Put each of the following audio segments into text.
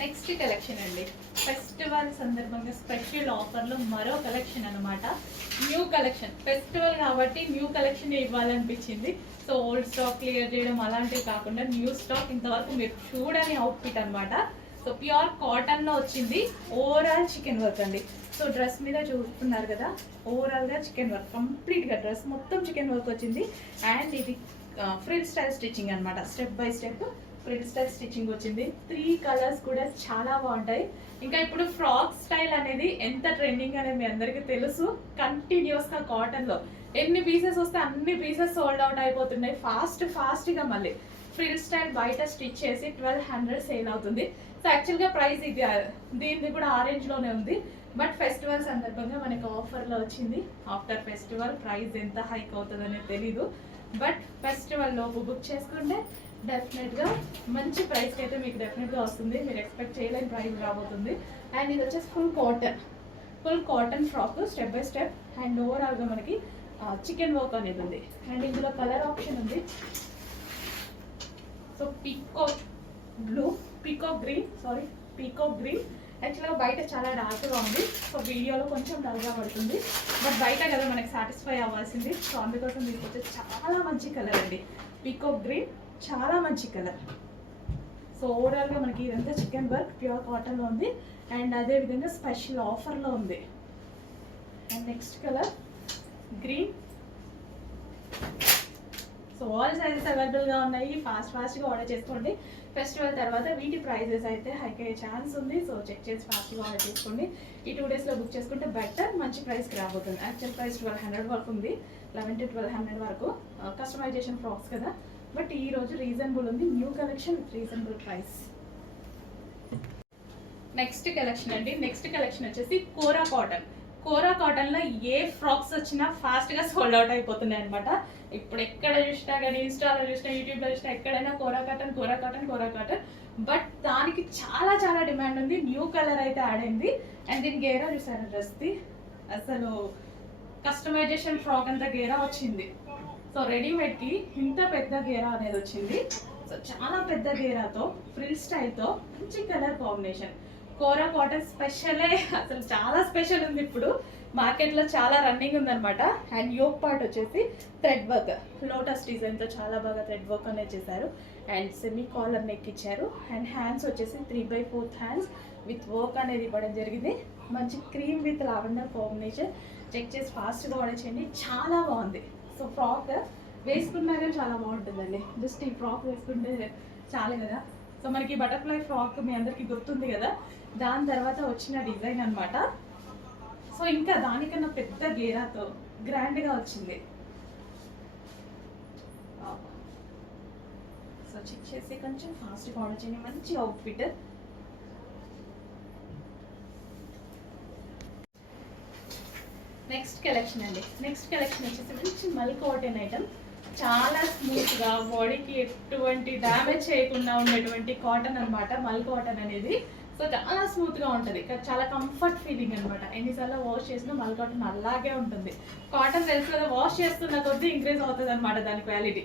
Next collection అండి, festival సందర్భంగా special ఆఫర్లో మరో కలెక్షన్ అనమాట. న్యూ కలెక్షన్, ఫెస్టివల్ కాబట్టి న్యూ కలెక్షన్ ఇవ్వాలనిపించింది. సో ఓల్డ్ స్టాక్ క్లియర్ చేయడం అలాంటివి కాకుండా న్యూ స్టాక్ ఇంతవరకు మీరు చూడని అవుట్ఫిట్ అనమాట. సో ప్యూర్ కాటన్లో వచ్చింది, ఓవరాల్ చికెన్ వర్క్ అండి. సో డ్రెస్ మీద చూస్తున్నారు కదా, ఓవరాల్గా చికెన్ వర్క్, కంప్లీట్గా డ్రెస్ మొత్తం చికెన్ వర్క్ వచ్చింది. అండ్ ఇది ఫ్రిల్ స్టైల్ స్టిచ్చింగ్ అనమాట, step by step frill style stitching వచ్చింది. 3 కలర్స్ కూడా చాలా బాగుంటాయి. ఇంకా ఇప్పుడు ఫ్రాక్ స్టైల్ అనేది ఎంత ట్రెండింగ్ అనేది మీ అందరికీ తెలుసు. కంటిన్యూస్గా కాటన్లో ఎన్ని పీసెస్ వస్తే అన్ని పీసెస్ సోల్డ్ అవుట్ అయిపోతున్నాయి ఫాస్ట్గా. మళ్ళీ ఫ్రిల్ స్టైల్ బయట స్టిచ్ చేసి 1200 సేల్ అవుతుంది. సో యాక్చువల్గా ప్రైస్ ఇది, దీనిది కూడా ఆరెంజ్లోనే ఉంది. బట్ ఫెస్టివల్ సందర్భంగా మనకి ఆఫర్లో వచ్చింది. ఆఫ్టర్ ఫెస్టివల్ ప్రైస్ ఎంత హైక్ అవుతుంది అనేది తెలీదు. బట్ ఫెస్టివల్ లోపు బుక్ చేసుకుంటే డెఫినెట్గా మంచి ప్రైస్కి అయితే మీకు డెఫినెట్గా వస్తుంది. మీరు ఎక్స్పెక్ట్ చేయలేని ప్రైస్ రాబోతుంది. అండ్ ఇది వచ్చేసి full cotton frock, step by step. And ఓవరాల్గా మనకి చికెన్ వర్క్ అనేది ఉంది. అండ్ ఇందులో కలర్ ఆప్షన్ ఉంది. So peacock green. యాక్చువల్గా బయట చాలా డార్క్గా ఉంది, సో వీడియోలో కొంచెం డల్గా పడుతుంది. బట్ బయట కదా మనకి సాటిస్ఫై అవ్వాల్సింది. సో అందుకోసం మీకు వచ్చేసి చాలా మంచి కలర్ అండి, పీకాక్ గ్రీన్, చాలా మంచి కలర్. సో ఓవరాల్గా మనకి ఇదంతా చికెన్ వర్క్ ప్యూర్ కాటన్లో ఉంది. అండ్ అదేవిధంగా స్పెషల్ ఆఫర్లో ఉంది. And next colour green. So all sizes అవైలబుల్గా ఉన్నాయి. ఫాస్ట్గా ఆర్డర్ చేసుకోండి. ఫెస్టివల్ తర్వాత వీటి ప్రైజెస్ అయితే హైక్ అయ్యే ఛాన్స్ ఉంది. సో చెక్ చేసి ఫాస్ట్గా ఆర్డర్ చేసుకోండి. ఈ 2 డేస్లో బుక్ చేసుకుంటే బెటర్, మంచి ప్రైస్కి రాబోతుంది. యాక్చువల్ ప్రైస్ 1200 వరకు ఉంది, 11 to 1200 వరకు. కస్టమైజేషన్ ఫ్రాక్స్ కదా, బట్ ఈ రోజు రీజనబుల్ ఉంది. New collection with reasonable price. Next collection అండి, నెక్స్ట్ కలెక్షన్ వచ్చేసి కోరా కాటన్లో ఏ ఫ్రాక్స్ వచ్చినా ఫాస్ట్గా సోల్డ్ అవుట్ అయిపోతున్నాయి అనమాట. ఇప్పుడు ఎక్కడ చూసినా కానీ, ఇన్స్టాలో చూసినా, యూట్యూబ్లో చూసినా, ఎక్కడైనా కోరా కాటన్. బట్ దానికి చాలా డిమాండ్ ఉంది. న్యూ కలర్ అయితే యాడ్ అయింది. అండ్ దీని గేరా చూసారా, డ్రెస్ది అసలు కస్టమైజేషన్ ఫ్రాక్ అంతా గేరా వచ్చింది. సో రెడీమేడ్కి ఇంత పెద్ద గేరా అనేది వచ్చింది. సో చాలా పెద్ద గేరాతో ఫ్రిల్ స్టైల్తో మంచి కలర్ కాంబినేషన్. కోరా కాటన్ స్పెషలే, అసలు చాలా స్పెషల్ ఉంది. ఇప్పుడు మార్కెట్లో చాలా రన్నింగ్ ఉందన్నమాట. అండ్ యోక్ పార్ట్ వచ్చేసి థ్రెడ్ వర్క్, లోటస్ డిజైన్తో చాలా బాగా థ్రెడ్ వర్క్ అనేది చేశారు. అండ్ సెమీ కాలర్ నెక్ ఇచ్చారు. అండ్ హ్యాండ్స్ వచ్చేసి 3/4 హ్యాండ్స్ విత్ వర్క్ అనేది ఇవ్వడం జరిగింది. మంచి cream with lavender combination. Check చేసి ఫాస్ట్గా ఆర్డర్ చేయండి, చాలా బాగుంది. సో ఫ్రాక్ వేసుకున్నా కానీ చాలా బాగుంటుందండి. జస్ట్ ఈ ఫ్రాక్ వేసుకుంటే చాలు కదా. సో మనకి బటర్ఫ్లై ఫ్రాక్ మీ అందరికీ గుర్తుంది కదా, దాని తర్వాత వచ్చిన డిజైన్ అనమాట. సో ఇంకా దానికన్నా పెద్ద గేరాతో గ్రాండ్గా వచ్చింది. సో చెక్ చేసి కొంచెం ఫాస్ట్గా ఆర్డర్ చేయండి, మంచి అవుట్ఫిట్. నెక్స్ట్ కలెక్షన్ అండి, నెక్స్ట్ కలెక్షన్ వచ్చేసి మంచి మల్ కాటన్ ఐటమ్. చాలా స్మూత్గా, బాడీకి ఎటువంటి డ్యామేజ్ చేయకుండా ఉండేటువంటి కాటన్ అనమాట మల్ కాటన్ అనేది. సో చాలా స్మూత్గా ఉంటుంది, చాలా కంఫర్ట్ ఫీలింగ్ అనమాట. ఎన్నిసార్లు వాష్ చేసినా మల్ కాటన్ అలాగే ఉంటుంది. కాటన్ తెలుసు కదా, వాష్ చేస్తున్న కొద్దీ ఇంక్రీజ్ అవుతుంది అనమాట దాని క్వాలిటీ.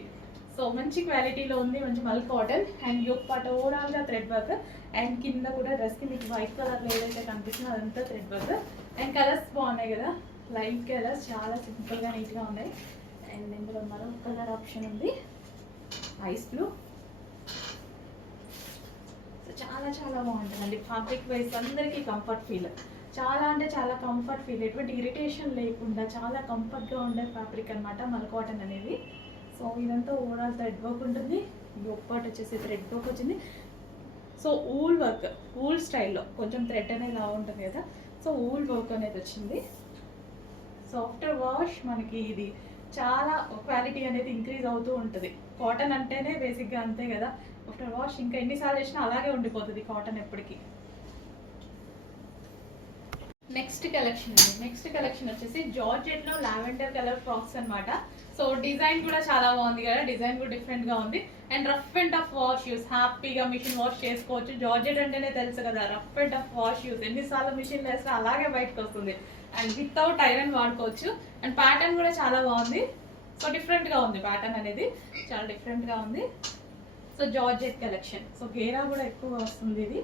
సో మంచి క్వాలిటీలో ఉంది, మంచి మల్ కాటన్. అండ్ యోక్ పార్ట్ ఓవరాల్గా థ్రెడ్ వర్క్. అండ్ కింద కూడా డ్రెస్కి మీకు వైట్ కలర్లో ఏదైతే కనిపిస్తుందో అదంతా థ్రెడ్ వర్క్. అండ్ కలర్స్ బాగున్నాయి కదా, లైట్ కలర్స్, చాలా సింపుల్గా నీట్గా ఉన్నాయి. అండ్ ఇందులో మరో కలర్ ఆప్షన్ ఉంది, ఐస్ బ్లూ. సో చాలా బాగుంటుందండి. ఫ్యాబ్రిక్ వైజ్ అందరికీ కంఫర్ట్ ఫీల్, చాలా అంటే చాలా కంఫర్ట్ ఫీల్, ఎటువంటి ఇరిటేషన్ లేకుండా చాలా కంఫర్ట్గా ఉండే ఫ్యాబ్రిక్ అనమాట మల్ కాటన్ అనేది. సో ఇదంతా ఓవరాల్ థ్రెడ్ వర్క్ ఉంటుంది. యోక్ పార్ట్ వచ్చేసి థ్రెడ్ వర్క్ వచ్చింది. సో ఊల్ వర్క్, ఊల్ స్టైల్లో కొంచెం థ్రెడ్ అనేది లా ఉంటుంది కదా, సో ఊల్ వర్క్ అనేది వచ్చింది. సో ఆఫ్టర్ వాష్ మనకి ఇది చాలా క్వాలిటీ అనేది ఇంక్రీజ్ అవుతూ ఉంటుంది. కాటన్ అంటేనే బేసిక్గా అంతే కదా, ఆఫ్టర్ వాష్ ఇంకా ఎన్నిసార్లు చేసినా అలాగే ఉండిపోతుంది కాటన్ ఎప్పటికీ. నెక్స్ట్ కలెక్షన్ వచ్చేసి జార్జెట్లో లావెండర్ కలర్ ఫ్రాక్స్ అనమాట. సో డిజైన్ కూడా చాలా బాగుంది కదా, డిజైన్ కూడా డిఫరెంట్గా ఉంది. And rough and tough wash use, హ్యాపీగా మిషన్ వాష్ చేసుకోవచ్చు. జార్జెట్ అంటేనే తెలుసు కదా, rough and tough wash use, ఎన్నిసార్లు మిషన్ వేసినా అలాగే బయటకు వస్తుంది. అండ్ వితౌట్ ఐరన్ వాడుకోవచ్చు. అండ్ ప్యాటర్న్ కూడా చాలా బాగుంది. సో డిఫరెంట్గా ఉంది, ప్యాటర్న్ అనేది చాలా డిఫరెంట్గా ఉంది. So georgette collection. సో గేరా కూడా ఎక్కువ వస్తుంది ఇది.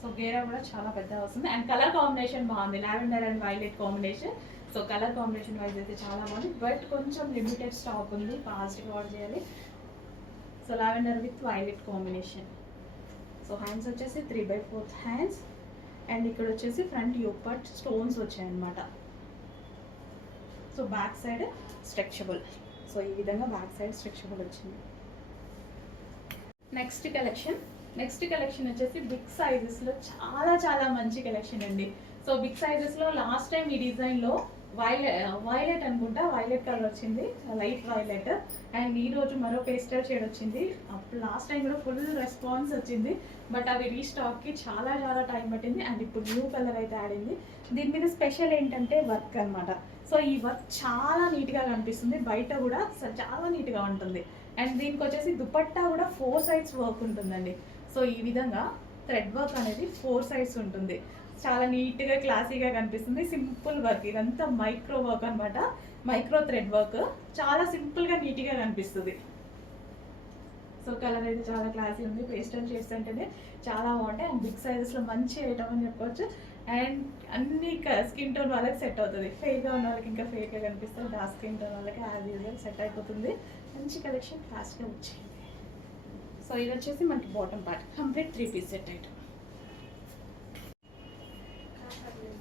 సో గేరా కూడా చాలా పెద్దగా వస్తుంది అండ్ కలర్ కాంబినేషన్ బాగుంది, lavender and violet combination. So colour combination wise అయితే చాలా బాగుంది, బట్ కొంచెం లిమిటెడ్ స్టాక్ ఉంది, ఫాస్ట్గా ఆర్డర్ చేయాలి. So lavender with violet combination. So hands వచ్చేసి 3/4 హ్యాండ్స్ అండ్ ఇక్కడ వచ్చేసి ఫ్రంట్ యోక్ పార్ట్ స్టోన్స్ వచ్చాయన్నమాట. So back side stretchable. So ఈ విధంగా బ్యాక్ సైడ్ స్ట్రెచబుల్ వచ్చింది. నెక్స్ట్ కలెక్షన్ వచ్చేసి బిగ్ సైజెస్లో చాలా మంచి కలెక్షన్ అండి. సో బిగ్ సైజెస్లో లాస్ట్ టైం ఈ డిజైన్లో వైలెట్ అనుకుంటా, వైలెట్ కలర్ వచ్చింది, లైట్ వైలెట్. అండ్ ఈ రోజు మరో పేస్టల్ షేడ్ వచ్చింది. అప్పుడు లాస్ట్ టైం కూడా ఫుల్ రెస్పాన్స్ వచ్చింది, బట్ అవి రీస్టాక్కి చాలా టైం పట్టింది. అండ్ ఇప్పుడు న్యూ కలర్ అయితే ఆడింది. దీని మీద స్పెషల్ ఏంటంటే వర్క్ అనమాట. సో ఈ వర్క్ చాలా నీట్గా కనిపిస్తుంది, బయట కూడా చాలా నీట్గా ఉంటుంది. అండ్ దీనికి వచ్చేసి దుపట్టా కూడా 4 సైడ్స్ వర్క్ ఉంటుందండి. సో ఈ విధంగా థ్రెడ్ వర్క్ అనేది 4 సైడ్స్ ఉంటుంది, చాలా నీట్గా క్లాసీగా కనిపిస్తుంది. సింపుల్ వర్క్, ఇదంతా మైక్రో వర్క్ అనమాట, మైక్రో థ్రెడ్ వర్క్, చాలా సింపుల్గా నీట్గా కనిపిస్తుంది. సో కలర్ అయితే చాలా క్లాసీ ఉంది, పేస్టల్ షేడ్స్ అంటేనే చాలా బాగుంటాయి. అండ్ బిగ్ సైజెస్లో మంచి ఐటమ్ అని చెప్పవచ్చు. అండ్ అన్ని స్కిన్ టోన్ వాళ్ళకి సెట్ అవుతుంది, ఫెయిర్గా ఉన్న వాళ్ళకి ఇంకా ఫెయిర్గా కనిపిస్తుంది, డార్క్ స్కిన్ టోన్ వాళ్ళకి యాజ్ యూజువల్ సెట్ అయిపోతుంది. మంచి కలెక్షన్ ఫాస్ట్గా వచ్చింది. సో ఇది వచ్చేసి మనకి bottom part, complete 3 piece set item.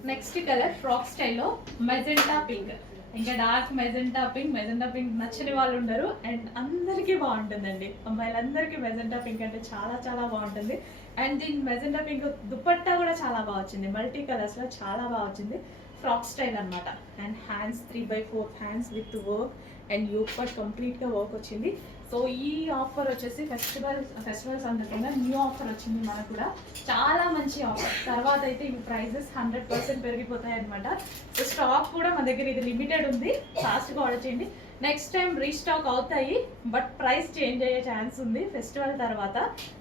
Next colour frock స్టైల్లో మెజెంటా పింక్. ఇంకా డార్క్ మెజెంటా పింక్ నచ్చని వాళ్ళు ఉండరు. అండ్ అందరికీ బాగుంటుందండి, అమ్మాయిలందరికీ మెజెంటా పింక్ అంటే చాలా బాగుంటుంది. అండ్ దీని మెజెంటా పింక్ దుపట్టా కూడా చాలా బాగా వచ్చింది, మల్టీ కలర్స్లో చాలా బాగా వచ్చింది. ఫ్రాక్ స్టైల్ అనమాట. And hands 3/4 hands with work and yoke part కంప్లీట్గా వర్క్ వచ్చింది. సో ఈ ఆఫర్ వచ్చేసి ఫెస్టివల్స్ సందర్భంగా న్యూ ఆఫర్ వచ్చింది మనకు కూడా, చాలా మంచి ఆఫర్. తర్వాత అయితే ఇవి ప్రైజెస్ 100% పెరిగిపోతాయి అనమాట. సో స్టాక్ కూడా మన దగ్గర ఇది లిమిటెడ్ ఉంది, ఫాస్ట్గా ఆర్డర్ చేయండి. నెక్స్ట్ టైం రీస్టాక్ అవుతాయి, బట్ ప్రైస్ చేంజ్ అయ్యే ఛాన్స్ ఉంది ఫెస్టివల్ తర్వాత.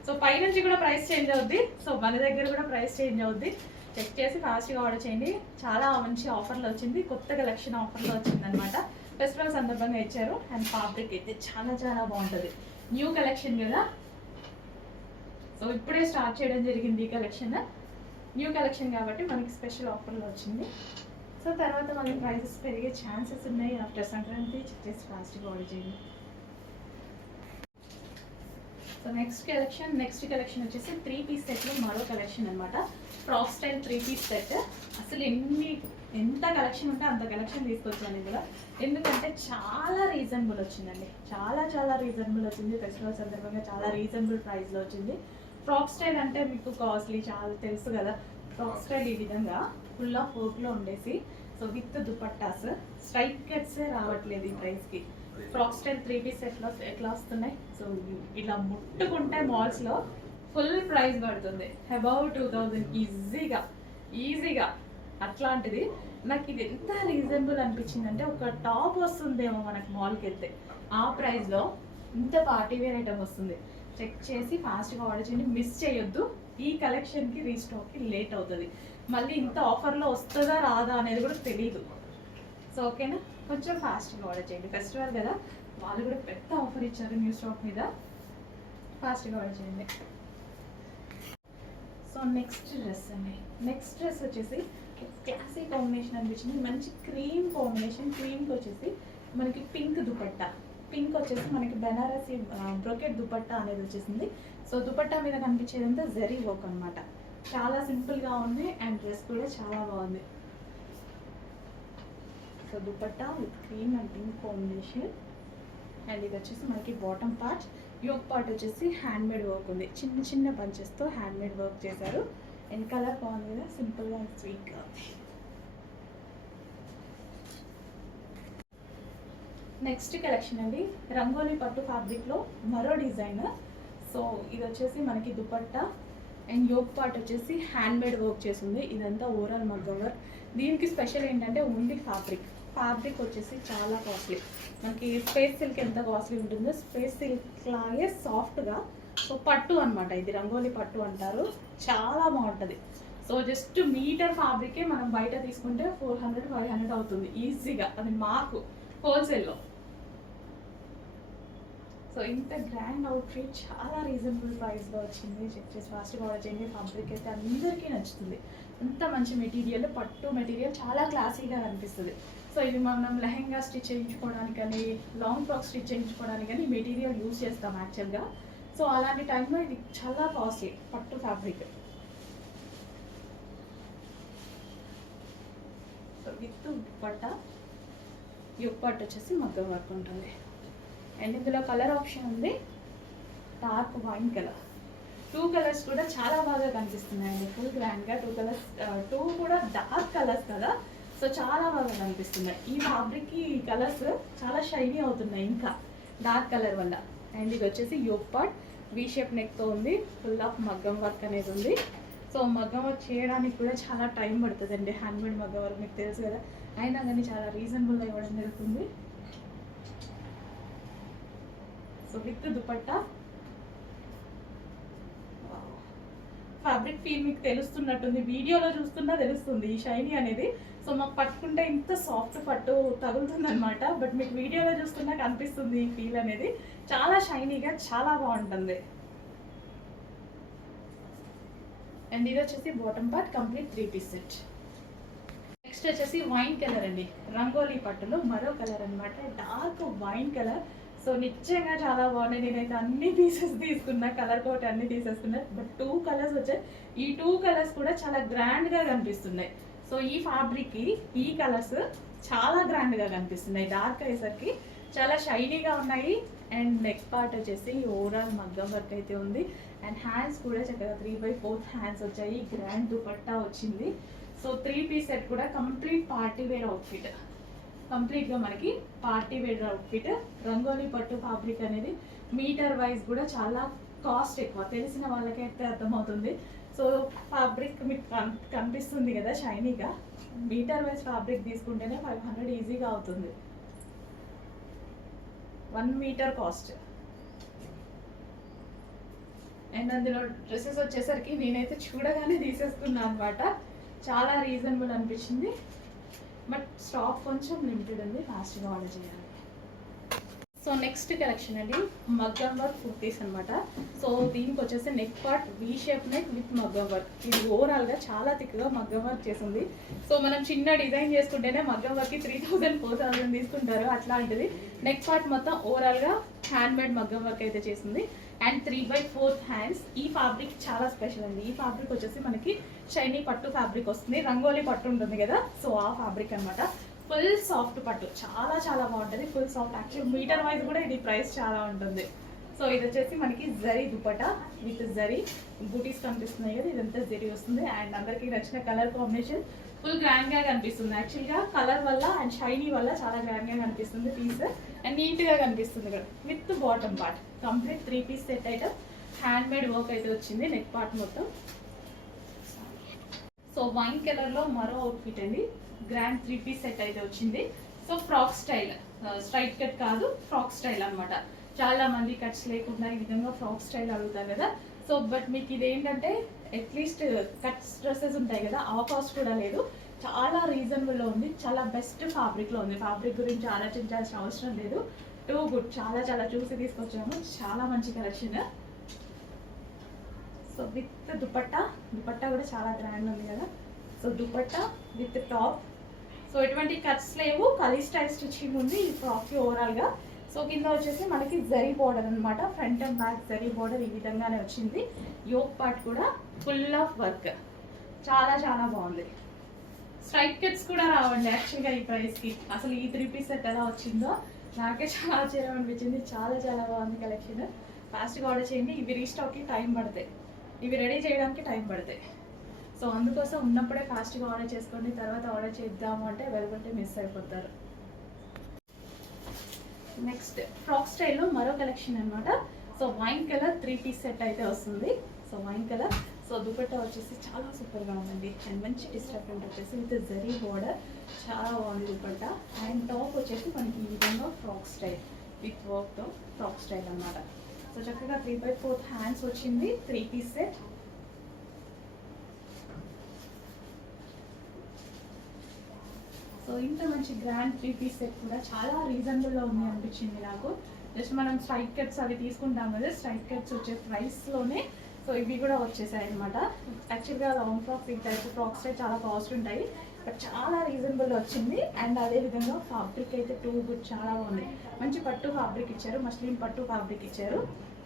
సో పైనుంచి కూడా ప్రైస్ చేంజ్ అవుద్ది, సో మన దగ్గర కూడా ప్రైస్ చేంజ్ అవుద్ది. చెక్ చేసి ఫాస్ట్గా ఆర్డర్ చేయండి. చాలా మంచి ఆఫర్లో వచ్చింది, కొత్త కలెక్షన్ ఆఫర్లో వచ్చింది అనమాట, ఫెస్టివల్ సందర్భంగా ఇచ్చారు. అండ్ ఫ్యాబ్రిక్ అయితే చాలా బాగుంటుంది, న్యూ కలెక్షన్ కదా. సో ఇప్పుడే స్టార్ట్ చేయడం జరిగింది ఈ కలెక్షన్, న్యూ కలెక్షన్ కాబట్టి మనకి స్పెషల్ ఆఫర్లో వచ్చింది. సో తర్వాత మళ్ళీ ప్రైసెస్ పెరిగే ఛాన్సెస్ ఉన్నాయి ఆఫ్టర్ సంక్రాంతి. చెక్ చేసి ఫాస్ట్గా ఆర్డర్ చేయండి. సో నెక్స్ట్ కలెక్షన్ వచ్చేసి 3 పీస్ సెట్లో మరో కలెక్షన్ అనమాట, ఫ్రాక్ స్టైల్ 3 పీస్ సెట్. అసలు ఎంత కలెక్షన్ ఉంటే అంత కలెక్షన్ తీసుకొచ్చాను ఇందులో, ఎందుకంటే చాలా రీజనబుల్ వచ్చిందండి, చాలా రీజనబుల్ వచ్చింది. ఫెస్టివల్ సందర్భంగా చాలా రీజనబుల్ ప్రైస్లో వచ్చింది. ఫ్రాక్ స్టైల్ అంటే మీకు కాస్ట్లీ చాలా తెలుసు కదా. ఫ్రాక్ స్టైల్ ఈ విధంగా ఫుల్ ఆఫ్ వర్క్లో ఉండేసి, సో విత్ దుపట్టాస్, స్ట్రైట్ కట్సే రావట్లేదు ఈ ప్రైస్కి. ఫ్రాక్ స్టైల్ 3 పీస్ సెట్లో ఎట్లా వస్తున్నాయి, సో ఇలా ముట్టుకుంటే మాల్స్లో ఫుల్ ప్రైస్ పడుతుంది, అబౌవ్ 2000 ఈజీగా. అట్లాంటిది నాకు ఇది ఎంత రీజనబుల్ అనిపించింది అంటే, ఒక టాప్ వస్తుందేమో మనకు మాల్కి వెళ్తే ఆ ప్రైస్లో ఇంత పార్టీ వేర్ ఐటమ్ వస్తుంది. చెక్ చేసి ఫాస్ట్గా ఆర్డర్ చేయండి, మిస్ చేయొద్దు. ఈ కలెక్షన్కి రీస్టాక్కి లేట్ అవుతుంది, మళ్ళీ ఇంత ఆఫర్లో వస్తుందా రాదా అనేది కూడా తెలియదు. సో ఓకేనా, కొంచెం ఫాస్ట్గా ఆర్డర్ చేయండి, ఫెస్టివల్ కదా, వాళ్ళు కూడా పెద్ద ఆఫర్ ఇచ్చారు న్యూ స్టాక్ మీద, ఫాస్ట్గా ఆర్డర్ చేయండి. సో నెక్స్ట్ డ్రెస్ వచ్చేసి క్లాసీ కాంబినేషన్ అనిపించింది, మంచి క్రీమ్ కాంబినేషన్. క్రీమ్కి వచ్చేసి మనకి పింక్ దుపట్టా, పింక్ వచ్చేసి మనకి బెనారసి బ్రోకెట్ దుపట్టా అనేది వచ్చేసింది. సో దుపట్టా మీద కనిపించేదంతా జరీ వర్క్ అనమాట, చాలా సింపుల్గా ఉంది. అండ్ డ్రెస్ కూడా చాలా బాగుంది. So dupatta with cream and pink combination. And ఇది వచ్చేసి మనకి బాటమ్ పార్ట్, యోక్ పార్ట్ వచ్చేసి హ్యాండ్మేడ్ వర్క్ ఉంది, చిన్న పంచెస్తో హ్యాండ్మేడ్ వర్క్ చేశారు. అండ్ కలర్ బాగుంది కదా, సింపుల్గా స్వీట్గా ఉంది. నెక్స్ట్ కలెక్షన్ అండి, రంగోలీ పట్టు ఫ్యాబ్రిక్లో మరో డిజైన్. సో ఇది వచ్చేసి మనకి దుపట్టా అండ్ యోక్ పార్ట్ వచ్చేసి హ్యాండ్మేడ్ వర్క్ చేసింది, ఇదంతా ఓవరాల్ మగ్గం వర్క్. దీనికి స్పెషల్ ఏంటంటే ఓన్లీ ఫ్యాబ్రిక్ వచ్చేసి చాలా కాస్ట్లీ. మనకి స్పేస్ సిల్క్ ఎంత కాస్ట్లీ ఉంటుందో స్పేస్ సిల్క్ లాగే సాఫ్ట్గా, సో పట్టు అనమాట, ఇది రంగోలీ పట్టు అంటారు, చాలా బాగుంటుంది. సో జస్ట్ మీటర్ ఫ్యాబ్రికే మనం బయట తీసుకుంటే 400-500 అవుతుంది ఈజీగా, అది మాకు హోల్సేల్లో. సో సో ఇంత గ్రాండ్ అవుట్ఫిట్ చాలా రీజనబుల్ ప్రైస్లో వచ్చింది. చెక్ చేసి ఫాస్ట్గా ఆర్డర్ చేయండి. ఫ్యాబ్రిక్ అయితే అందరికీ నచ్చుతుంది. అంత మంచి మెటీరియల్, పట్టు మెటీరియల్ చాలా క్లాసీగా కనిపిస్తుంది. సో ఇది మనం లెహెంగా స్టిచ్ చేయించుకోవడానికి కానీ, లాంగ్ ఫ్రాక్ స్టిచ్ చేయించుకోవడానికి కానీ మెటీరియల్ యూస్ చేస్తాం యాక్చువల్గా. సో అలాంటి టైంలో ఇది చాలా కాస్ట్లీ పట్టు fabric. So with dupatta, yoke part వచ్చేసి మగ్గం వర్క్ ఉంటుంది. అండ్ ఇందులో కలర్ ఆప్షన్ ఉంది, డార్క్ వైన్ కలర్. 2 కలర్స్ కూడా చాలా బాగా కనిపిస్తున్నాయండి, ఫుల్ గ్రాండ్గా. 2 కలర్స్, 2 కూడా డార్క్ కలర్స్ కదా, సో చాలా బాగా కనిపిస్తున్నాయి. ఈ ఫ్యాబ్రిక్కి కలర్స్ చాలా షైనీ అవుతున్నాయి ఇంకా డార్క్ కలర్ వల్ల. అండ్ ఇది వచ్చేసి యోక్ పార్ట్, వీ షేప్ నెక్తో ఉంది, ఫుల్ ఆఫ్ మగ్గం వర్క్ అనేది ఉంది. సో మగ్గం వర్క్ చేయడానికి కూడా చాలా టైం పడుతుందండి, హ్యాండ్మేడ్ మగ్గం వర్క్ మీకు తెలుసు కదా. అయినా కానీ చాలా రీజనబుల్గా ఇవ్వడం జరుగుతుంది. So with dupatta, fabric feel మీకు తెలుస్తున్నట్టుంది, వీడియోలో చూస్తున్నా తెలుస్తుంది ఈ షైనీ అనేది. సో మాకు పట్టుకుంటే ఇంత సాఫ్ట్ పట్టు తగులుతుంది అనమాట, బట్ మీకు వీడియోలో చూస్తున్నా కనిపిస్తుంది ఈ ఫీల్ అనేది. చాలా షైనీగా చాలా బాగుంటుంది. అండ్ ఇది వచ్చేసి bottom part, complete 3 piece set. Next వచ్చేసి వైన్ కలర్ అండి, రంగోలీ పట్టులో మరో కలర్ అనమాట, డార్క్ వైన్ కలర్. సో నిజంగా చాలా బాగున్నాయి. నేనైతే అన్ని పీసెస్ తీసుకున్నా, కలర్ కోట్ అన్ని తీసేసుకున్నా, బట్ 2 కలర్స్ వచ్చాయి. ఈ 2 కలర్స్ కూడా చాలా గ్రాండ్గా కనిపిస్తున్నాయి. సో ఈ ఫ్యాబ్రిక్కి ఈ కలర్స్ చాలా గ్రాండ్గా కనిపిస్తున్నాయి. డార్క్ అయ్యేసరికి చాలా షైనీగా ఉన్నాయి. అండ్ నెక్ పార్ట్ వచ్చేసి ఓవరాల్ మగ్గం వర్క్ అయితే ఉంది. అండ్ హ్యాండ్స్ కూడా చక్కగా 3/4 హ్యాండ్స్ వచ్చాయి. గ్రాండ్ దుపట్టా వచ్చింది. సో 3 పీస్ సెట్ కూడా కంప్లీట్ పార్టీ వేర్ అవుట్ఫిట్. కంప్లీట్గా మనకి పార్టీ వేర్ అవుట్ఫిట్. రంగోలీ పట్టు ఫ్యాబ్రిక్ అనేది మీటర్ వైజ్ కూడా చాలా కాస్ట్ ఎక్కువ, తెలిసిన వాళ్ళకైతే అర్థమవుతుంది. సో ఫ్యాబ్రిక్ మీకు కనిపిస్తుంది కదా షైనీగా, మీటర్ వైజ్ ఫ్యాబ్రిక్ తీసుకుంటేనే 500 ఈజీగా అవుతుంది, 1 మీటర్ కాస్ట్. అండ్ అందులో డ్రెస్సెస్ వచ్చేసరికి నేనైతే చూడగానే తీసేసుకున్నాను అనమాట, చాలా రీజనబుల్ అనిపించింది. బట్ స్టాక్ కొంచెం లిమిటెడ్ ఉంది, ఫాస్ట్గా ఆర్డర్ చేయాలి. సో నెక్స్ట్ కలెక్షన్ అండి, మగ్గం వర్క్ కుర్తీస్ అనమాట. సో దీనికి వచ్చేసి neck part V shape neck with మగ్గం వర్క్. ఇది ఓవరాల్గా చాలా థిక్గా మగ్గం వర్క్ చేసింది. సో మనం చిన్న డిజైన్ చేసుకుంటేనే మగ్గం వర్క్కి 3000 4000 తీసుకుంటారు, అట్లాంటిది నెక్ పార్ట్ మొత్తం ఓవరాల్గా హ్యాండ్మేడ్ మగ్గం వర్క్ అయితే చేసింది. And 3/4 hands. ఈ ఫ్యాబ్రిక్ చాలా స్పెషల్ అండి. ఈ ఫ్యాబ్రిక్ వచ్చేసి మనకి షైనీ పట్టు ఫ్యాబ్రిక్ వస్తుంది, రంగోలీ పట్టు ఉంటుంది కదా, సో ఆ ఫ్యాబ్రిక్ అనమాట. ఫుల్ సాఫ్ట్ పట్టు, చాలా చాలా బాగుంటుంది, full soft. Actual metre wise కూడా ఇది ప్రైస్ చాలా ఉంటుంది. సో ఇది వచ్చేసి మనకి జరీ దుపట్టా విత్ జరీ బూటీస్ కనిపిస్తున్నాయి కదా, ఇదంతా జరీ వస్తుంది. అండ్ అందరికీ నచ్చిన కలర్ కాంబినేషన్, ఫుల్ గ్రాండ్గా కనిపిస్తుంది. యాక్చువల్గా కలర్ వల్ల అండ్ షైనీ వల్ల చాలా గ్రాండ్గా కనిపిస్తుంది పీస్, అండ్ నీట్గా కనిపిస్తుంది ఇక్కడ. With bottom part complete 3 piece set item, handmade work అయితే వచ్చింది నెక్ పార్ట్ మొత్తం. సో వైన్ కలర్లో మరో అవుట్ఫిట్ అండి, గ్రాండ్ 3 పీస్ సెట్ అయితే వచ్చింది. So frock style, straight cut కాదు, ఫ్రాక్ స్టైల్ అనమాట. చాలా మంది కట్స్ లేకుండా ఈ విధంగా ఫ్రాక్ స్టైల్ అడుగుతారు కదా. సో బట్ మీకు ఇదేంటంటే అట్లీస్ట్ కట్స్ డ్రెస్సెస్ ఉంటాయి కదా, ఆ కాస్ట్ కూడా లేదు, చాలా రీజనబుల్లో ఉంది, చాలా బెస్ట్ ఫ్యాబ్రిక్లో ఉంది. ఫ్యాబ్రిక్ గురించి ఆలోచించాల్సిన అవసరం లేదు, టూ గుడ్. చాలా చాలా చూసి తీసుకొచ్చాము, చాలా మంచి collection. So with dupatta, dupatta కూడా చాలా గ్రాండ్ ఉంది కదా. So dupatta with top. So ఎటువంటి కట్స్ లేవు, కలీ స్టైల్ స్టిచ్చింగ్ ఉంది ఈ ఫ్రాక్కి ఓవరాల్గా. సో కింద వచ్చేసి మనకి జరీ బోర్డర్ అనమాట, front and back zari border ఈ విధంగానే వచ్చింది. యోక్ పార్ట్ కూడా ఫుల్ ఆఫ్ వర్క్, చాలా చాలా బాగుంది. స్ట్రైట్ కట్స్ కూడా రావండి యాక్చువల్గా ఈ ప్రైస్కి. అసలు ఈ 3 పీస్ సెట్ ఎలా వచ్చిందో నాకే చాలా ఆశ్చర్యం అనిపించింది. చాలా చాలా బాగుంది కలెక్షన్. ఫాస్ట్గా ఆర్డర్ చేయండి, ఇవి రీస్టాక్కి టైం పడతాయి, ఇవి రెడీ చేయడానికి టైం పడతాయి. సో అందుకోసం ఉన్నప్పుడే ఫాస్ట్గా ఆర్డర్ చేసుకోండి, తర్వాత ఆర్డర్ చేద్దాము అంటే అవైలబిలిటీ మిస్ అయిపోతారు. నెక్స్ట్ ఫ్రాక్ స్టైల్లో మరో కలెక్షన్ అనమాట. So wine colour 3 piece set అయితే వస్తుంది. So wine colour. So dupatta వచ్చేసి చాలా సూపర్గా ఉందండి, అండ్ మంచి డిస్ట్రక్టెంట్ వచ్చేసి విత్ జరీ బోర్డర్, చాలా బాగుంది దుపట్టా. అండ్ టాప్ వచ్చేసి మనకి ఈ విధంగా ఫ్రాక్ స్టైల్ విత్ వర్క్తో ఫ్రాక్ స్టైల్ అనమాట. సో చక్కగా 3/4 హ్యాండ్స్ వచ్చింది, 3 పీస్ సెట్. సో ఇంత మంచి గ్రాండ్ 3 పీస్ సెట్ కూడా చాలా రీజనబుల్లో ఉంది అనిపించింది నాకు. జస్ట్ మనం స్ట్రైట్ కట్స్ అవి తీసుకుంటాం కదా, స్ట్రైట్ కట్స్ వచ్చే ప్రైస్లోనే సో ఇవి కూడా వచ్చేసాయి అనమాట. యాక్చువల్గా లాంగ్ ఫ్రాక్స్ ఈ టైప్ ఫ్రాక్స్ చాలా కాస్ట్ ఉంటాయి, బట్ చాలా రీజనబుల్ వచ్చింది. అండ్ అదేవిధంగా ఫ్యాబ్రిక్ అయితే టూ గుడ్, చాలా బాగుంది. మంచి పట్టు ఫ్యాబ్రిక్ ఇచ్చారు, మస్లిన్ పట్టు ఫ్యాబ్రిక్ ఇచ్చారు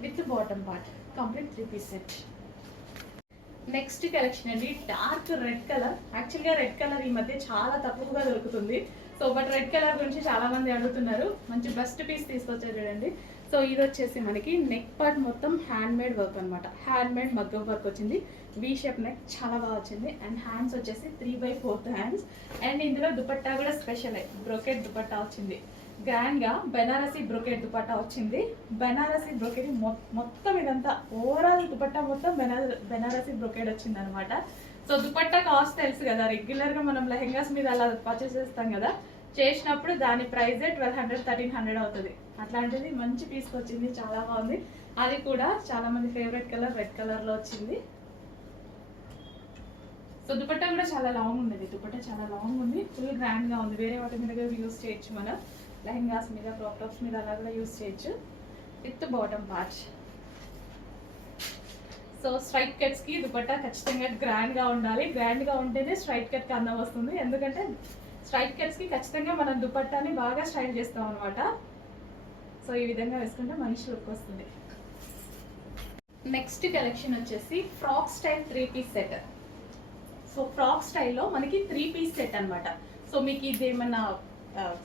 with bottom part. Complete 3 piece set. Next collection అండి, డార్క్ రెడ్ కలర్. యాక్చువల్గా రెడ్ కలర్ ఈ మధ్య చాలా తక్కువగా దొరుకుతుంది. సో బట్ రెడ్ కలర్ గురించి చాలా మంది అడుగుతున్నారు. మంచి బెస్ట్ పీస్ తీసుకొచ్చారు చూడండి. సో ఇది వచ్చేసి మనకి నెక్ పార్ట్ మొత్తం హ్యాండ్ మేడ్ వర్క్ అనమాట. హ్యాండ్ మేడ్ మగ్గం వర్క్ వచ్చింది, వీ షేప్ నెక్ చాలా బాగా వచ్చింది. అండ్ హ్యాండ్స్ వచ్చేసి 3/4 హ్యాండ్స్. అండ్ ఇందులో దుపట్టా కూడా స్పెషల్ బ్రోకెట్ దుపట్టా వచ్చింది. గ్రాండ్గా బెనారసీ బ్రోకెట్ దుపట్టా వచ్చింది. బెనారసీ బ్రోకెట్ మొత్తం ఇదంతా ఓవరాల్ దుపట్టా మొత్తం బెనారసీ బ్రోకెట్ వచ్చింది అనమాట. సో దుపట్టా కాస్ట్ తెలుసు కదా, రెగ్యులర్గా మనం లెహెంగాస్ మీద అలా పర్చేస్ చేస్తాం కదా, చేసినప్పుడు దాని ప్రైజే 1200-1300 అవుతుంది. అట్లాంటిది మంచి పీస్కి వచ్చింది, చాలా బాగుంది. అది కూడా చాలా మంది ఫేవరెట్ కలర్ రెడ్ కలర్లో వచ్చింది. సో దుపట్టా కూడా చాలా లాంగ్ ఉంది, దుపట్టా చాలా లాంగ్ ఉంది, ఫుల్ గ్రాండ్గా ఉంది. వేరే వాటి మీద కూడా యూస్ చేయొచ్చు, మనం లెహెంగాస్ మీద క్రాప్ టాప్స్ మీద అలా కూడా యూస్ చేయొచ్చు with bottom part. So straight కట్స్కి దుపట్టా ఖచ్చితంగా గ్రాండ్గా ఉండాలి. గ్రాండ్గా ఉంటేనే స్ట్రైట్ కట్కి అందం వస్తుంది. ఎందుకంటే స్ట్రైట్ కట్స్కి ఖచ్చితంగా మనం దుపట్టాని బాగా స్టైల్ చేస్తాం అనమాట. సో ఈ విధంగా వేసుకుంటే మంచి లుక్ వస్తుంది. నెక్స్ట్ కలెక్షన్ వచ్చేసి frock style 3 piece set. So frock స్టైల్లో మనకి 3 పీస్ సెట్ అనమాట. సో మీకు ఇది ఏమన్నా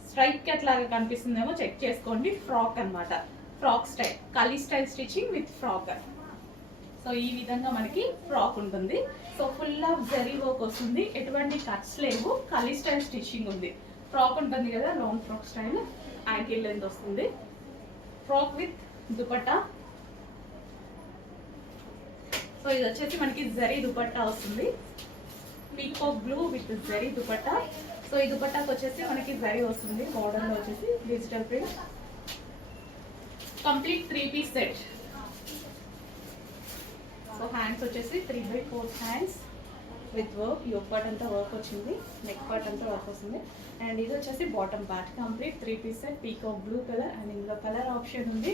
స్ట్రైట్ కట్ లాగా కనిపిస్తుందేమో చెక్ చేసుకోండి. ఫ్రాక్ అనమాట, frock style, kali style stitching with frock. So ఈ విధంగా మనకి ఫ్రాక్ ఉంటుంది. So full of zari work వస్తుంది, ఎటువంటి కట్స్ లేవు, కలీ స్టైల్ స్టిచ్చింగ్ ఉంది. ఫ్రాక్ ఉంటుంది కదా, long frock style, ankle length వస్తుంది. Frock with dupatta. సో ఇది వచ్చేసి మనకి జరీ దుపట్టా వస్తుంది, peacock blue with zari dupatta. So ఈ దుపట్టాకి వచ్చేసి మనకి జరీ వస్తుంది, మోడల్లో వచ్చేసి digital print. Complete 3 piece set. So hands వచ్చేసి 3/4 hands with work, yoke part అంతా వర్క్ వచ్చింది, నెక్ పార్ట్ అంతా వర్క్ వస్తుంది. అండ్ ఇది వచ్చేసి bottom part. Complete 3 piece set, peacock blue colour. And ఇందులో కలర్ ఆప్షన్ ఉంది.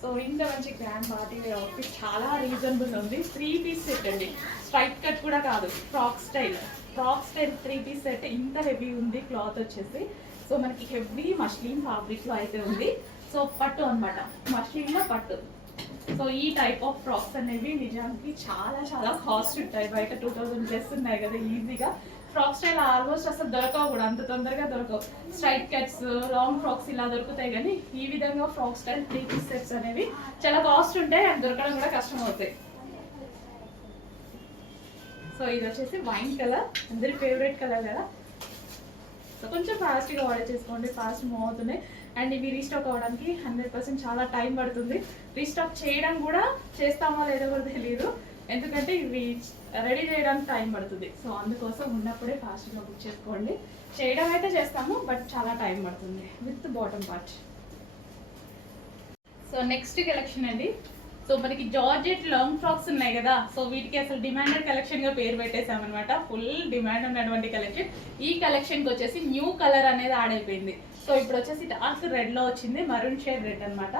సో ఇంత మంచి గ్రాండ్ పార్టీ వేర్ అవుట్ఫిట్, చాలా రీజనబుల్ ఉంది. 3 పీస్ సెట్ అండి, స్ట్రైట్ కట్ కూడా కాదు, frock style. Frock style 3 piece set. ఇంత హెవీ ఉంది క్లాత్ వచ్చేసి. సో మనకి హెవీ మస్లిన్ ఫ్యాబ్రిక్లో అయితే ఉంది. సో పట్టు అనమాట, మస్లిన్లో పట్టు. సో ఈ టైప్ ఆఫ్ ఫ్రాక్స్ అనేవి నిజానికి చాలా చాలా కాస్ట్ ఉంటాయి. బయట 2000 ప్లస్ ఉన్నాయి కదా ఈజీగా. ఫ్రాక్ స్టైల్ ఆల్మోస్ట్ అసలు దొరకవు కూడా, అంత తొందరగా దొరకవు. స్ట్రైట్ కట్స్, లాంగ్ ఫ్రాక్స్ ఇలా దొరుకుతాయి, కానీ ఈ విధంగా ఫ్రాక్ స్టైల్ 3 పీస్ సెట్స్ అనేవి చాలా కాస్ట్ ఉంటాయి అండ్ దొరకడం కూడా కష్టం అవుతాయి. సో ఇది వచ్చేసి వైన్ కలర్, అందరి ఫేవరెట్ కలర్ కదా. సో కొంచెం ఫాస్ట్గా ఆర్డర్ చేసుకోండి, ఫాస్ట్ మూవ్ అవుతున్నాయి. అండ్ ఇవి రీస్టాక్ అవ్వడానికి 100% చాలా టైం పడుతుంది. రీస్టాక్ చేయడం కూడా చేస్తామో లేదో కూడా తెలియదు, ఎందుకంటే ఇవి రెడీ చేయడానికి టైం పడుతుంది. సో అందుకోసం ఉన్నప్పుడే ఫాస్ట్గా బుక్ చేసుకోండి. చేయడం అయితే చేస్తాము, బట్ చాలా టైం పడుతుంది with bottom part. So next collection అండి. సో మనకి జార్జెట్ లాంగ్ ఫ్రాక్స్ ఉన్నాయి కదా, సో వీటికి అసలు డిమాండెడ్ కలెక్షన్గా పేరు పెట్టేసామన్నమాట. ఫుల్ డిమాండ్ ఉన్నటువంటి కలెక్షన్. ఈ కలెక్షన్కి వచ్చేసి న్యూ కలర్ అనేది యాడ్ అయిపోయింది. సో ఇప్పుడు వచ్చేసి డార్క్ రెడ్లో వచ్చింది, మరూన్ షేడ్ రెడ్ అనమాట.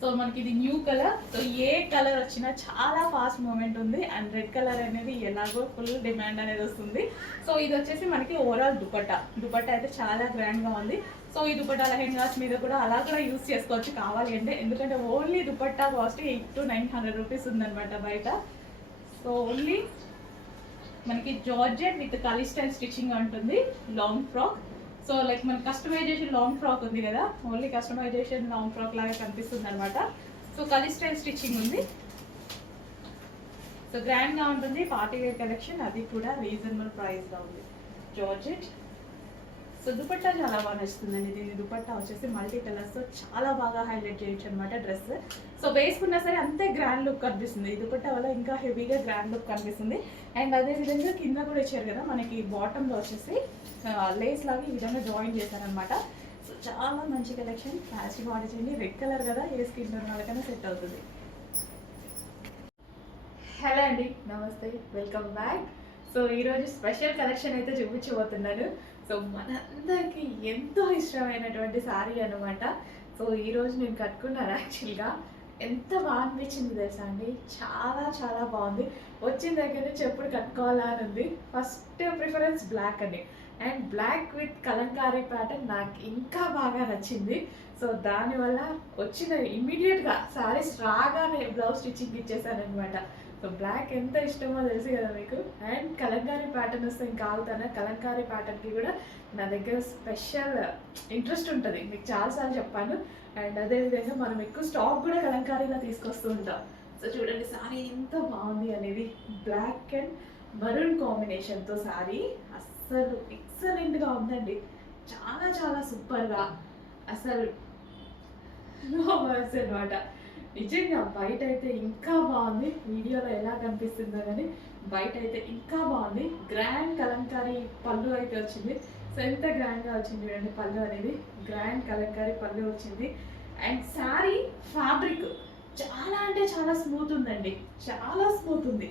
సో మనకి ఇది న్యూ కలర్. సో ఏ కలర్ వచ్చినా చాలా ఫాస్ట్ మూమెంట్ ఉంది. అండ్ రెడ్ కలర్ అనేది ఎలాగో ఫుల్ డిమాండ్ అనేది వస్తుంది. సో ఇది వచ్చేసి మనకి ఓవరాల్ దుపట్టా. దుపట్టా అయితే చాలా గ్రాండ్గా ఉంది. సో ఈ దుపట్టా లెహెంగాస్ మీద కూడా అలా కూడా యూస్ చేసుకోవచ్చు కావాలి అంటే, ఎందుకంటే ఓన్లీ దుపట్టా కాస్ట్ 800-900 రూపీస్ ఉందన్నమాట బయట. సో ఓన్లీ మనకి జార్జెట్ విత్ కలీ స్టైల్ స్టిచ్చింగ్ ఉంటుంది, లాంగ్ ఫ్రాక్. సో లైక్ మన కస్టమైజేషన్ లాంగ్ ఫ్రాక్ ఉంది కదా, ఓన్లీ కస్టమైజేషన్ లాంగ్ ఫ్రాక్ లాగా కనిపిస్తుంది అనమాట. సో కలీ స్టైల్ స్టిచ్చింగ్ ఉంది. సో గ్రాండ్గా ఉంటుంది, పార్టీ వేర్ కలెక్షన్, అది కూడా రీజనబుల్ ప్రైస్గా ఉంది. జార్జెట్. సో దుపట్టా చాలా బాగా నచ్చుతుందండి. దీని దుపట్టా వచ్చేసి మల్టీ కలర్స్తో చాలా బాగా హైలైట్ చేయొచ్చు అనమాట డ్రెస్. సో వేసుకున్నా సరే అంతే గ్రాండ్ లుక్ కనిపిస్తుంది. ఈ దుపట్టా వల్ల ఇంకా హెవీగా గ్రాండ్ లుక్ కనిపిస్తుంది. అండ్ అదేవిధంగా కింద కూడా ఇచ్చారు కదా, మనకి బాటంలో వచ్చేసి లేస్ లాగా ఈ విధంగా జాయిన్ చేశారనమాట. సో చాలా మంచి కలెక్షన్, ఫ్యాన్సీ ఆర్డర్ చేయండి. రెడ్ కలర్ కదా, ఏ స్కిన్ వాళ్ళకైనా సెట్ అవుతుంది. హలో అండి, నమస్తే, వెల్కమ్ బ్యాక్. సో ఈరోజు స్పెషల్ కలెక్షన్ అయితే చూపించబోతున్నాను. సో మనందరికీ ఎంతో ఇష్టమైనటువంటి శారీ అనమాట. సో ఈరోజు నేను కట్టుకున్నాను యాక్చువల్గా. ఎంత బాగా అనిపించింది తెలుసా అండి, చాలా చాలా బాగుంది. వచ్చిన దగ్గర నుంచి ఎప్పుడు కట్టుకోవాలా అని ఉంది. ఫస్ట్ ప్రిఫరెన్స్ బ్లాక్ అండి, and black with Kalamkari pattern నాకు ఇంకా బాగా నచ్చింది. సో దానివల్ల వచ్చిన ఇమ్మీడియట్గా శారీస్ రాగానే బ్లౌజ్ స్టిచ్చింగ్ ఇచ్చేసాను అనమాట. సో బ్లాక్ ఎంత ఇష్టమో తెలుసు కదా మీకు. అండ్ కలంకారీ ప్యాటర్న్ వస్తే ఇంకా ఆగుతాను. కలంకారీ ప్యాటర్న్కి కూడా నా దగ్గర స్పెషల్ ఇంట్రెస్ట్ ఉంటుంది, మీకు చాలాసార్లు చెప్పాను. అండ్ అదేవిధంగా మనం ఎక్కువ స్టాక్ కూడా కలంకారీలో తీసుకొస్తూ ఉంటాం. సో చూడండి సారీ ఎంత బాగుంది అనేది, బ్లాక్ అండ్ మరూన్ కాంబినేషన్తో సారీ అస్సలు ఎక్సలెంట్గా ఉందండి. చాలా చాలా సూపర్గా, అసలు నో వర్డ్స్ అనమాట. నిజంగా బయట అయితే ఇంకా బాగుంది, వీడియోలో ఎలా కనిపిస్తుందో కానీ బయట అయితే ఇంకా బాగుంది. గ్రాండ్ కలంకారీ పళ్ళు అయితే వచ్చింది. సో ఎంత గ్రాండ్గా వచ్చింది చూడండి, పళ్ళు అనేది గ్రాండ్ కలంకారీ పళ్ళు వచ్చింది. అండ్ శారీ ఫ్యాబ్రిక్ చాలా అంటే చాలా స్మూత్ ఉందండి, చాలా స్మూత్ ఉంది.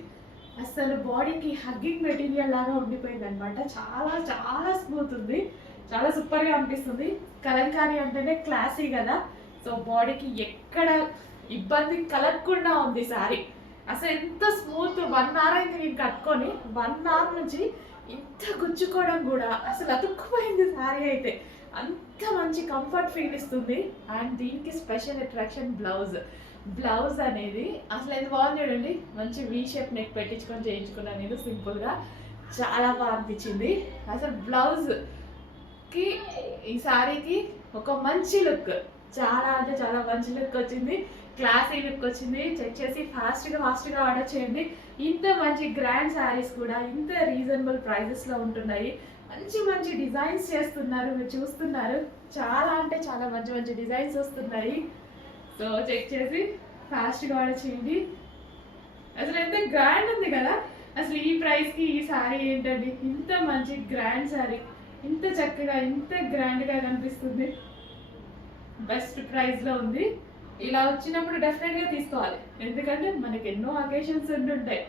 అసలు బాడీకి హగ్గింగ్ మెటీరియల్ లాగా ఉండిపోయింది అనమాట. చాలా చాలా స్మూత్ ఉంది, చాలా సూపర్గా అనిపిస్తుంది. కలంకారీ అంటేనే క్లాసీ కదా, సో బాడీకి ఎక్కడ ఇబ్బంది కలగకుండా ఉంది శారీ. అసలు ఎంత స్మూత్. 1 hour అయితే నేను కట్టుకొని 1 hour నుంచి ఇంత గుచ్చుకోవడం కూడా అసలు అతుక్కుపోయింది శారీ అయితే. అంత మంచి కంఫర్ట్ ఫీల్ ఇస్తుంది. అండ్ దీనికి స్పెషల్ అట్రాక్షన్ బ్లౌజ్ అనేది అసలు ఎంత బాగుంది చూడండి. మంచి వీ షేప్ నెక్ పెట్టించుకొని చేయించుకున్నాను నేను సింపుల్గా, చాలా బాగా అనిపించింది. అసలు బ్లౌజ్కి ఈ శారీకి ఒక మంచి లుక్, చాలా అంటే చాలా మంచి లుక్ వచ్చింది, క్లాసీ లుక్ వచ్చింది. చెక్ చేసి ఫాస్ట్గా ఆర్డర్ చేయండి. ఇంత మంచి గ్రాండ్ శారీస్ కూడా ఇంత రీజనబుల్ ప్రైజెస్లో ఉంటున్నాయి. మంచి మంచి డిజైన్స్ చేస్తున్నారు, మీరు చూస్తున్నారు. చాలా అంటే చాలా మంచి మంచి డిజైన్స్ వస్తున్నాయి. సో చెక్ చేసి ఫాస్ట్గా ఆర్డర్ చేయండి. అసలు ఎంత గ్రాండ్ ఉంది కదా, అసలు ఈ ప్రైస్కి ఈ శారీ ఏంటండి, ఇంత మంచి గ్రాండ్ శారీ ఇంత చక్కగా ఇంత గ్రాండ్గా కనిపిస్తుంది. బెస్ట్ ప్రైస్లో ఉంది. ఇలా వచ్చినప్పుడు డెఫినెట్గా తీసుకోవాలి, ఎందుకంటే మనకి ఎన్నో అకేషన్స్ ఉంటుంటాయి.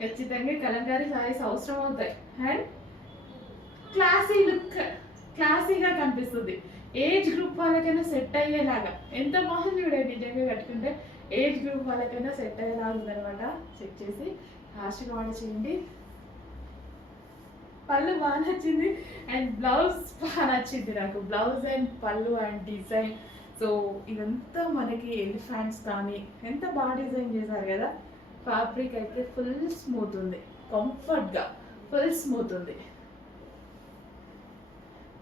ఖచ్చితంగా కలంకారీ శారీస్ అవసరం అవుతాయి. అండ్ క్లాసీ లుక్, క్లాసీగా కనిపిస్తుంది. ఏజ్ గ్రూప్ వాళ్ళకైనా సెట్ అయ్యేలాగా ఎంత బాగుంది చూడండి. నిజంగా కట్టుకుంటే ఏజ్ గ్రూప్ వాళ్ళకైనా సెట్ అయ్యేలాగా ఉందనమాట. చెక్ చేసి ఫాస్ట్గా ఆర్డర్ చేయండి. పళ్ళు బాగా నచ్చింది అండ్ బ్లౌజ్ బాగా నచ్చింది నాకు. బ్లౌజ్ అండ్ పళ్ళు అండ్ డిజైన్, సో ఇదంతా మనకి ఎలిఫెంట్స్ కానీ ఎంత బాగా డిజైన్ చేశారు కదా. ఫ్యాబ్రిక్ అయితే ఫుల్ స్మూత్ ఉంది, కంఫర్ట్గా ఫుల్ స్మూత్ ఉంది.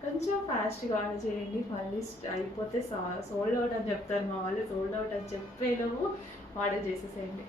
కొంచెం ఫాస్ట్గా ఆర్డర్ చేయండి, మళ్ళీ అయిపోతే సోల్డ్ అవుట్ అని చెప్తారు మా వాళ్ళు. సోల్డ్ అవుట్ అని చెప్పేలోపు ఆర్డర్ చేసేసేయండి.